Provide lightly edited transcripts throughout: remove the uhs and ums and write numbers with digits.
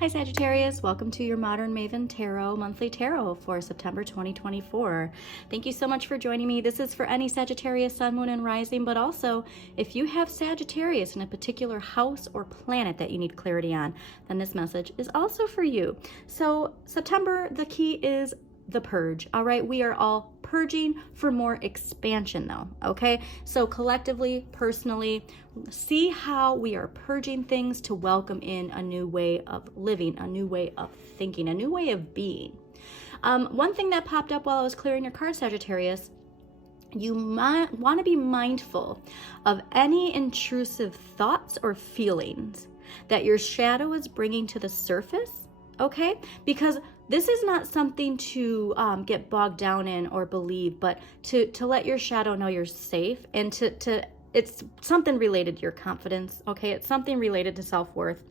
Hi Sagittarius, welcome to your Modern Maven Tarot Monthly Tarot for September 2024. Thank you so much for joining me. This is for any Sagittarius, Sun, Moon, and Rising, but also if you have Sagittarius in a particular house or planet that you need clarity on, then this message is also for you. So September, the key is the purge. All right, we are all purging for more expansion though. Okay, so collectively, personally, see how we are purging things to welcome in a new way of living, a new way of thinking, a new way of being. One thing that popped up while I was clearing your card, Sagittarius, you might want to be mindful of any intrusive thoughts or feelings that your shadow is bringing to the surface. Okay, because this is not something to get bogged down in or believe, but to let your shadow know you're safe, and to it's something related to your confidence. Okay, it's something related to self-worth.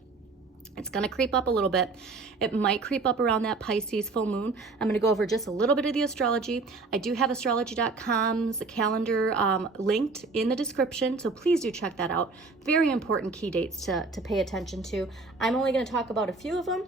It's going to creep up a little bit. It might creep up around that Pisces full moon. I'm going to go over just a little bit of the astrology. I do have astrology.com's calendar linked in the description, so please do check that out. Very important key dates to pay attention to. I'm only going to talk about a few of them,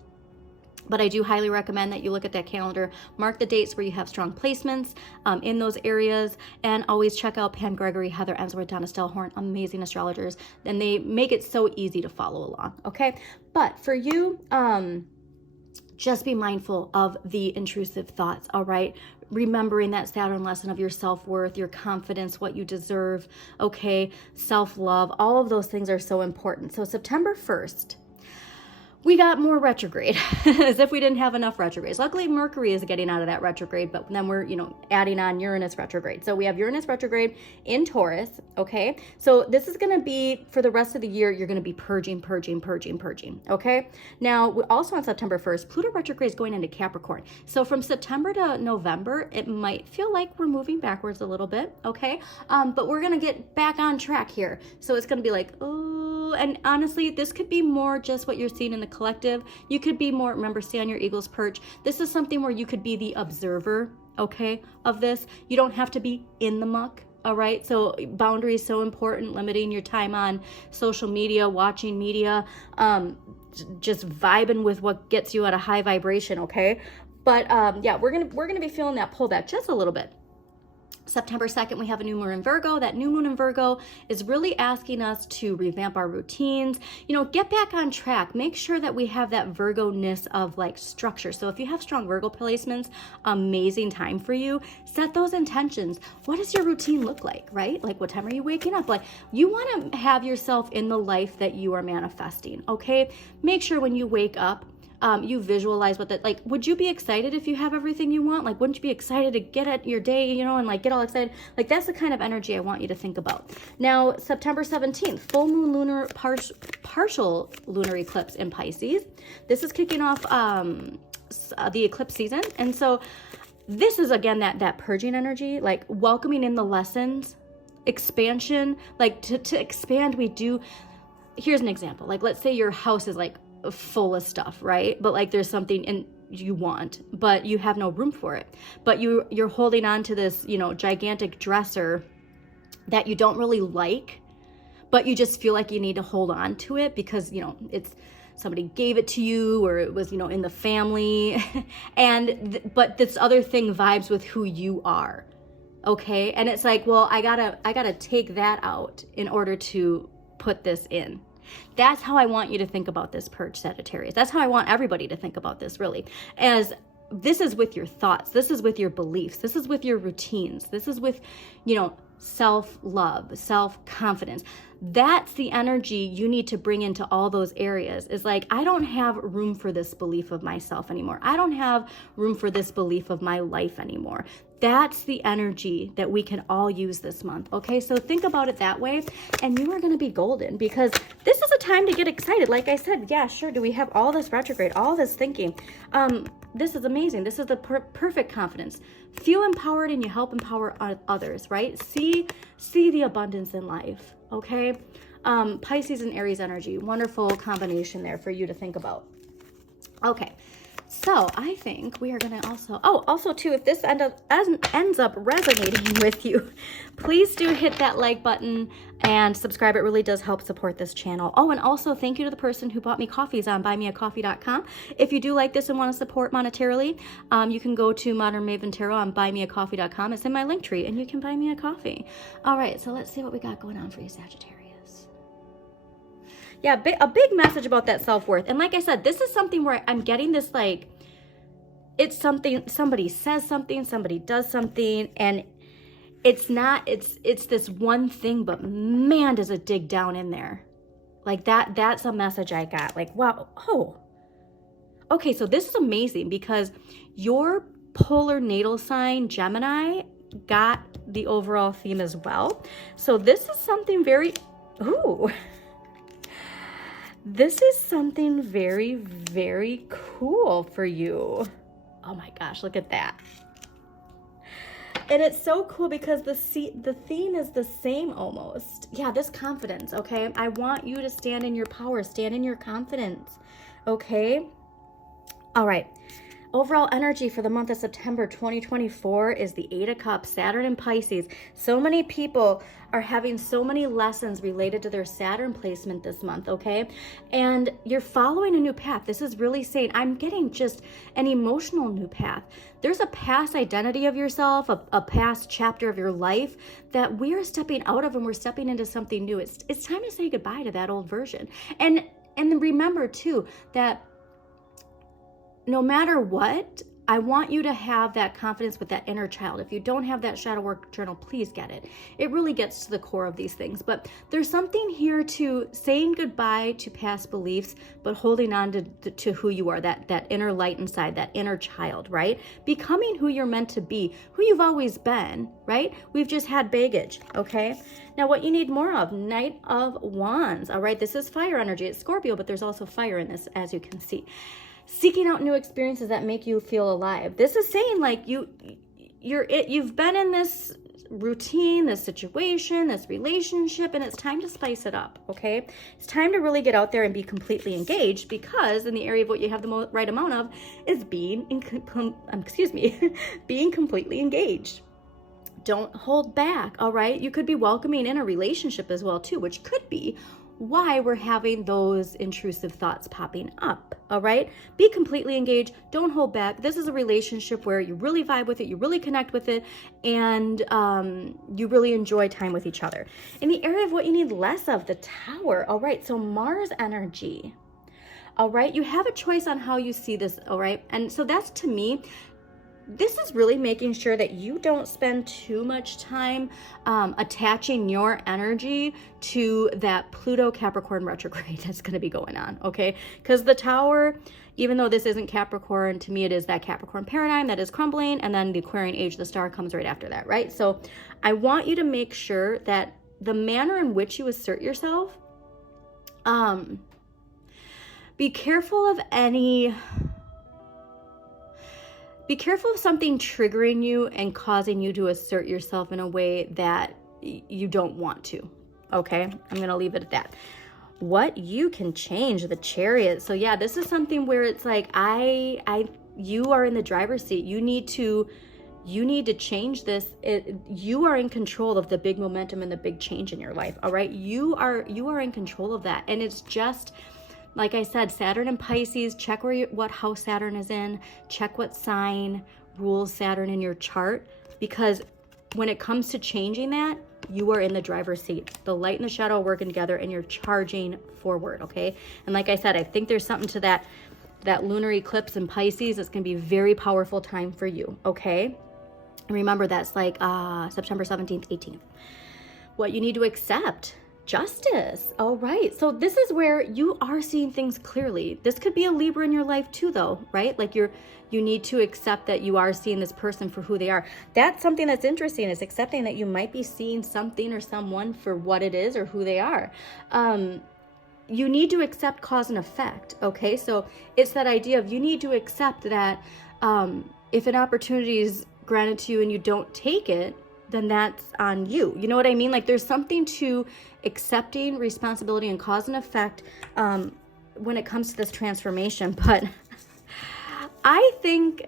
but I do highly recommend that you look at that calendar, mark the dates where you have strong placements in those areas, and always check out Pam Gregory, Heather Emsworth, Donna Stellhorn, amazing astrologers, and they make it so easy to follow along, okay? But for you, just be mindful of the intrusive thoughts, all right? Remembering that Saturn lesson of your self-worth, your confidence, what you deserve, okay? Self-love, all of those things are so important. So September 1st, we got more retrograde, as if we didn't have enough retrogrades. Luckily, Mercury is getting out of that retrograde, but then we're, adding on Uranus retrograde. So we have Uranus retrograde in Taurus, okay? So this is going to be, for the rest of the year, you're going to be purging, okay? Now, also on September 1st, Pluto retrograde is going into Capricorn. So from September to November, it might feel like we're moving backwards a little bit, okay? But we're going to get back on track here. So it's going to be like, oh, and honestly, this could be more just what you're seeing in the collective. You could be more, remember, stay on your eagle's perch. This is something where you could be the observer, okay, of this. You don't have to be in the muck, all right? So boundaries so important, limiting your time on social media, watching media, just vibing with what gets you at a high vibration, okay? But yeah, we're gonna be feeling that pullback just a little bit. September 2nd, we have a new moon in Virgo. That new moon in Virgo is really asking us to revamp our routines, get back on track. Make sure that we have that Virgo-ness of like structure. So if you have strong Virgo placements, amazing time for you. Set those intentions. What does your routine look like, right? Like, what time are you waking up? Like, you want to have yourself in the life that you are manifesting, okay? Make sure when you wake up, you visualize what that, like, would you be excited if you have everything you want? Like, wouldn't you be excited to get at your day, and like get all excited? Like, that's the kind of energy I want you to think about. Now, September 17th, full moon lunar, partial lunar eclipse in Pisces. This is kicking off the eclipse season. And so this is, again, that purging energy, like welcoming in the lessons, expansion, like to expand, here's an example. Like, let's say your house is like full of stuff, right? But like there's something in you want, but you have no room for it. But you're holding on to this, gigantic dresser that you don't really like, but you just feel like you need to hold on to it because, it's somebody gave it to you, or it was, in the family. But this other thing vibes with who you are. Okay? And it's like, well, I gotta take that out in order to put this in. That's how I want you to think about this purge, Sagittarius. That's how I want everybody to think about this, really. As this is with your thoughts. This is with your beliefs. This is with your routines. This is with, self-love, self-confidence. That's the energy you need to bring into all those areas. Is like, I don't have room for this belief of myself anymore. I don't have room for this belief of my life anymore. That's the energy that we can all use this month, okay? So think about it that way, and you are going to be golden, because this is a time to get excited. Like I said, yeah, sure, do we have all this retrograde, all this thinking? This is amazing. This is the perfect confidence. Feel empowered, and you help empower others, right? See the abundance in life, okay? Pisces and Aries energy, wonderful combination there for you to think about. Okay. So I think we are going to also too, if this ends up resonating with you, please do hit that like button and subscribe. It really does help support this channel. Oh, and also thank you to the person who bought me coffees on buymeacoffee.com. If you do like this and want to support monetarily, you can go to Modern Maven Tarot on buymeacoffee.com. It's in my link tree and you can buy me a coffee. All right, so let's see what we got going on for you, Sagittarius. Yeah, a big message about that self-worth. And like I said, this is something where I'm getting this, like, it's something, somebody says something, somebody does something, and it's this one thing, but man, does it dig down in there. Like that's a message I got. Like, wow, oh, okay, so this is amazing because your polar natal sign, Gemini, got the overall theme as well. So this is something very, this is something very, very cool for you. Oh my gosh, look at that. And it's so cool because the theme is the same almost. Yeah, this confidence, okay? I want you to stand in your power, stand in your confidence, okay? All right. Overall energy for the month of September 2024 is the 8 of Cups, Saturn and Pisces. So many people are having so many lessons related to their Saturn placement this month, okay? And you're following a new path. This is really saying, I'm getting just an emotional new path. There's a past identity of yourself, a past chapter of your life that we are stepping out of and we're stepping into something new. It's time to say goodbye to that old version. And remember too, that no matter what, I want you to have that confidence with that inner child. If you don't have that shadow work journal, please get it. It really gets to the core of these things. But there's something here to saying goodbye to past beliefs, but holding on to who you are, that inner light inside, that inner child, right? Becoming who you're meant to be, who you've always been, right? We've just had baggage, okay? Now, what you need more of, Knight of Wands, all right? This is fire energy. It's Scorpio, but there's also fire in this, as you can see. Seeking out new experiences that make you feel alive. This is saying like you've been in this routine, this situation, this relationship, and it's time to spice it up, okay? It's time to really get out there and be completely engaged, because in the area of what you have the right amount of is being completely engaged. Don't hold back, all right? You could be welcoming in a relationship as well too, which could be why we're having those intrusive thoughts popping up, all right? Be completely engaged. Don't hold back. This is a relationship where you really vibe with it, you really connect with it, and you really enjoy time with each other. In the area of what you need less of, the Tower, all right? So Mars energy, all right? You have a choice on how you see this, all right? And so that's, to me, this is really making sure that you don't spend too much time attaching your energy to that Pluto Capricorn retrograde that's going to be going on, okay? Because the Tower, even though this isn't Capricorn, to me it is that Capricorn paradigm that is crumbling, and then the Aquarian age, the star, comes right after that, right? So I want you to make sure that the manner in which you assert yourself, be careful of something triggering you and causing you to assert yourself in a way that you don't want to, okay? I'm going to leave it at that. What you can change, the Chariot. So yeah, this is something where it's like, you are in the driver's seat. You need to change this. You are in control of the big momentum and the big change in your life, all right? You are in control of that. And it's just, like I said, Saturn and Pisces, check what house Saturn is in, check what sign rules Saturn in your chart, because when it comes to changing that, you are in the driver's seat. The light and the shadow are working together and you're charging forward, okay? And like I said, I think there's something to that lunar eclipse in Pisces. It's going to be a very powerful time for you, okay? And remember, that's like September 17th, 18th. What you need to accept, Justice. All right. So this is where you are seeing things clearly. This could be a Libra in your life too, though, right? Like you need to accept that you are seeing this person for who they are. That's something that's interesting, is accepting that you might be seeing something or someone for what it is or who they are. You need to accept cause and effect. Okay. So it's that idea of, you need to accept that if an opportunity is granted to you and you don't take it, then that's on you. You know what I mean? Like, there's something to accepting responsibility and cause and effect when it comes to this transformation. But I think,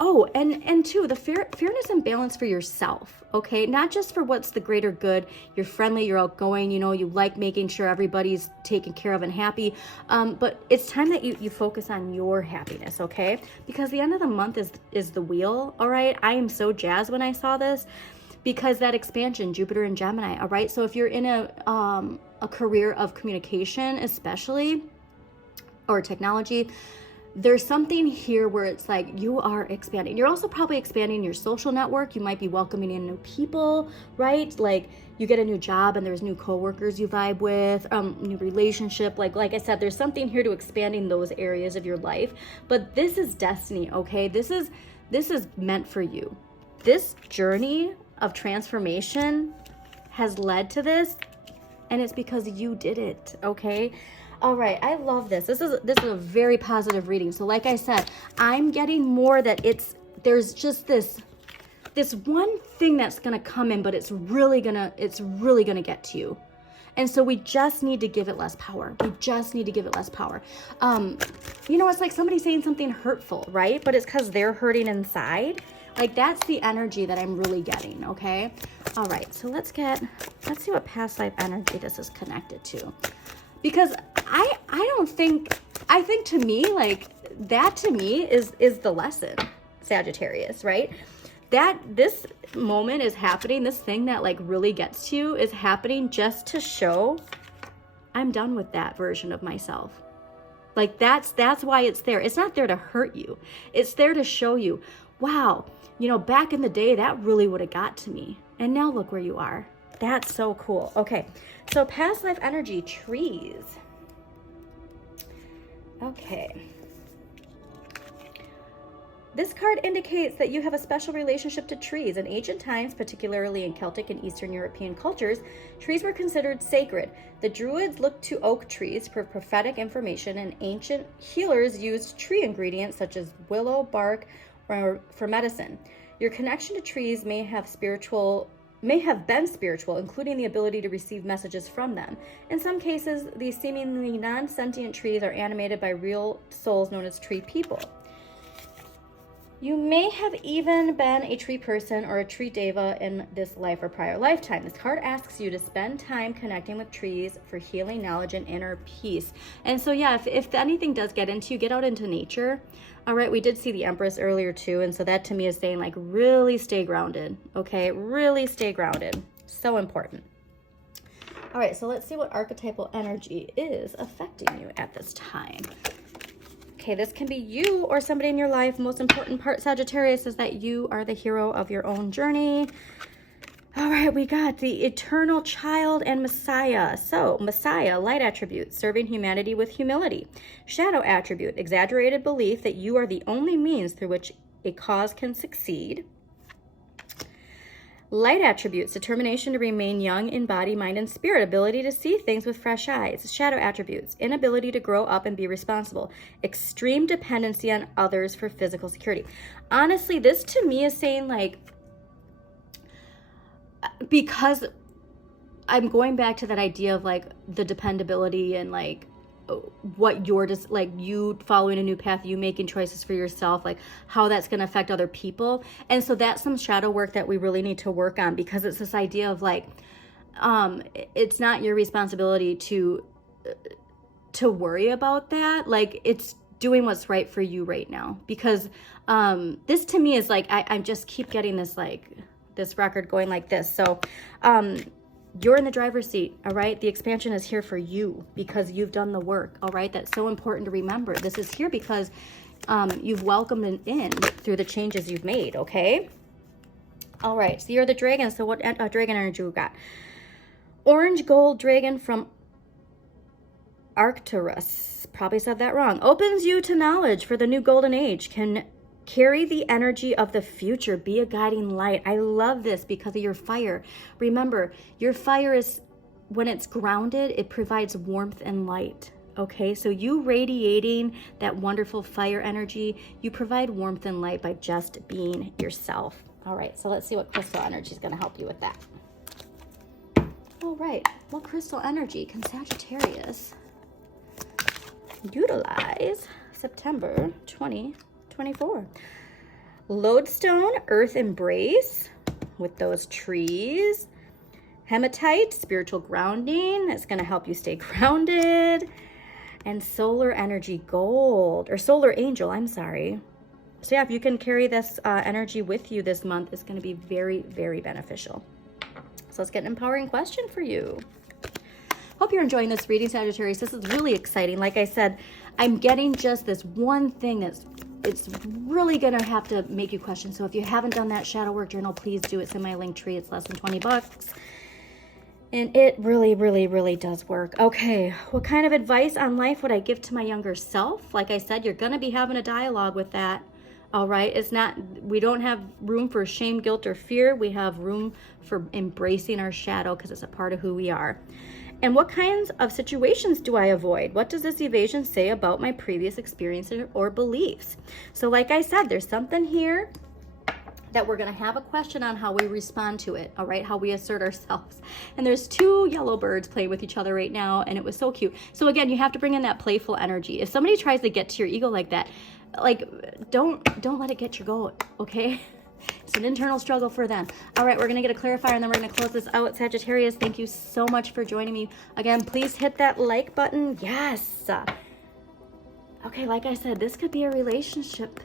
oh, and two, the fairness and balance for yourself, okay? Not just for what's the greater good. You're friendly, you're outgoing, you know, you like making sure everybody's taken care of and happy. But it's time that you focus on your happiness, okay? Because the end of the month is the wheel, all right? I am so jazzed when I saw this because that expansion, Jupiter and Gemini, all right? So if you're in a career of communication, especially, or technology, there's something here where it's like you are expanding. You're also probably expanding your social network. You might be welcoming in new people, right? Like you get a new job and there's new coworkers you vibe with, new relationship. Like I said, there's something here to expanding those areas of your life. But this is destiny, okay? This is meant for you. This journey of transformation has led to this, and it's because you did it, okay? All right, I love this. This is a very positive reading. So like I said, I'm getting more that there's just this one thing that's gonna come in, but it's really gonna get to you. And so we just need to give it less power. We just need to give it less power. You know, it's like somebody saying something hurtful, right? But it's because they're hurting inside. Like that's the energy that I'm really getting, okay? All right, so let's see what past life energy this is connected to. Because I think to me, like that to me is the lesson, Sagittarius, right? That this moment is happening, this thing that like really gets to you is happening just to show I'm done with that version of myself. Like that's why it's there. It's not there to hurt you. It's there to show you, wow, you know, back in the day that really would have got to me. And now look where you are. That's so cool. Okay, so past life energy, trees. Okay. This card indicates that you have a special relationship to trees. In ancient times, particularly in Celtic and Eastern European cultures, trees were considered sacred. The Druids looked to oak trees for prophetic information, and ancient healers used tree ingredients such as willow bark for medicine. Your connection to trees may have been spiritual, including the ability to receive messages from them. In some cases, these seemingly non-sentient trees are animated by real souls known as tree people. You may have even been a tree person or a tree deva in this life or prior lifetime. This card asks you to spend time connecting with trees for healing, knowledge, and inner peace. And so yeah, if anything does get into you, get out into nature. All right, we did see the Empress earlier too, and so that to me is saying like really stay grounded, okay? Really stay grounded. So important. All right, so let's see what archetypal energy is affecting you at this time. Okay, this can be you or somebody in your life. Most important part, Sagittarius, is that you are the hero of your own journey. All right, we got the eternal child and Messiah. So, Messiah, light attribute, serving humanity with humility. Shadow attribute, exaggerated belief that you are the only means through which a cause can succeed. Light attributes, determination to remain young in body, mind, and spirit, ability to see things with fresh eyes. Shadow attributes, inability to grow up and be responsible. Extreme dependency on others for physical security. Honestly, this to me is saying like, because I'm going back to that idea of like the dependability and like what you're just like you following a new path, you making choices for yourself, like how that's going to affect other people. And so that's some shadow work that we really need to work on, because it's this idea of like it's not your responsibility to worry about that. Like it's doing what's right for you right now, because this to me is like I just keep getting this like this record going like this. So you're in the driver's seat, all right? The expansion is here for you because you've done the work, all right? That's so important to remember. This is here because you've welcomed it in through the changes you've made, okay? All right, so you're the dragon. So what dragon energy we got? Orange gold dragon from Arcturus. Probably said that wrong. Opens you to knowledge for the new golden age. Can carry the energy of the future. Be a guiding light. I love this because of your fire. Remember, your fire is, when it's grounded, it provides warmth and light. Okay, so you radiating that wonderful fire energy, you provide warmth and light by just being yourself. All right, so let's see what crystal energy is going to help you with that. All right, what crystal energy can Sagittarius utilize? September 2024. Lodestone, earth embrace with those trees. Hematite, spiritual grounding. It's going to help you stay grounded. And solar energy gold, or solar angel, I'm sorry. So yeah, if you can carry this energy with you this month, it's going to be very, very beneficial. So let's get an empowering question for you. Hope you're enjoying this reading, Sagittarius. This is really exciting. Like I said, I'm getting just this one thing it's really going to have to make you question. So if you haven't done that shadow work journal, please do. It's in my link tree. It's less than 20 bucks. And it really, really, really does work. Okay, what kind of advice on life would I give to my younger self? Like I said, you're going to be having a dialogue with that. All right, we don't have room for shame, guilt, or fear. We have room for embracing our shadow because it's a part of who we are. And what kinds of situations do I avoid? What does this evasion say about my previous experiences or beliefs? So like I said, there's something here that we're going to have a question on how we respond to it, all right, how we assert ourselves. And there's two yellow birds playing with each other right now, and it was so cute. So again, you have to bring in that playful energy. If somebody tries to get to your ego like that, like, don't let it get your goat, okay? It's an internal struggle for them. All right, we're going to get a clarifier, and then we're going to close this out. Sagittarius, thank you so much for joining me. Again, please hit that like button. Yes. Okay, like I said, this could be a relationship.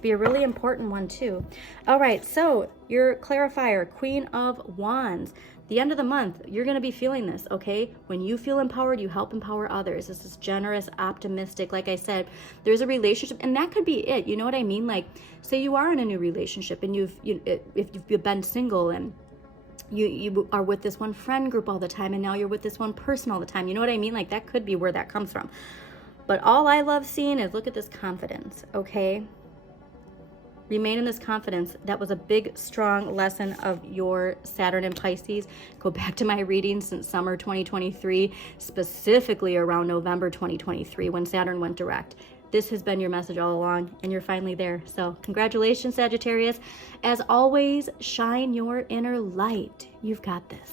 Be a really important one too. All right, so your clarifier, Queen of Wands. The end of the month, you're going to be feeling this, okay? When you feel empowered, you help empower others. This is generous, optimistic. Like I said, there's a relationship, and that could be it. You know what I mean? Like, say you are in a new relationship, and if you've been single, and you are with this one friend group all the time, and now you're with this one person all the time. You know what I mean? Like, that could be where that comes from. But all I love seeing is, look at this confidence, okay? Remain in this confidence. That was a big, strong lesson of your Saturn and Pisces. Go back to my readings since summer 2023, specifically around November 2023 when Saturn went direct. This has been your message all along, and you're finally there. So congratulations, Sagittarius. As always, shine your inner light. You've got this.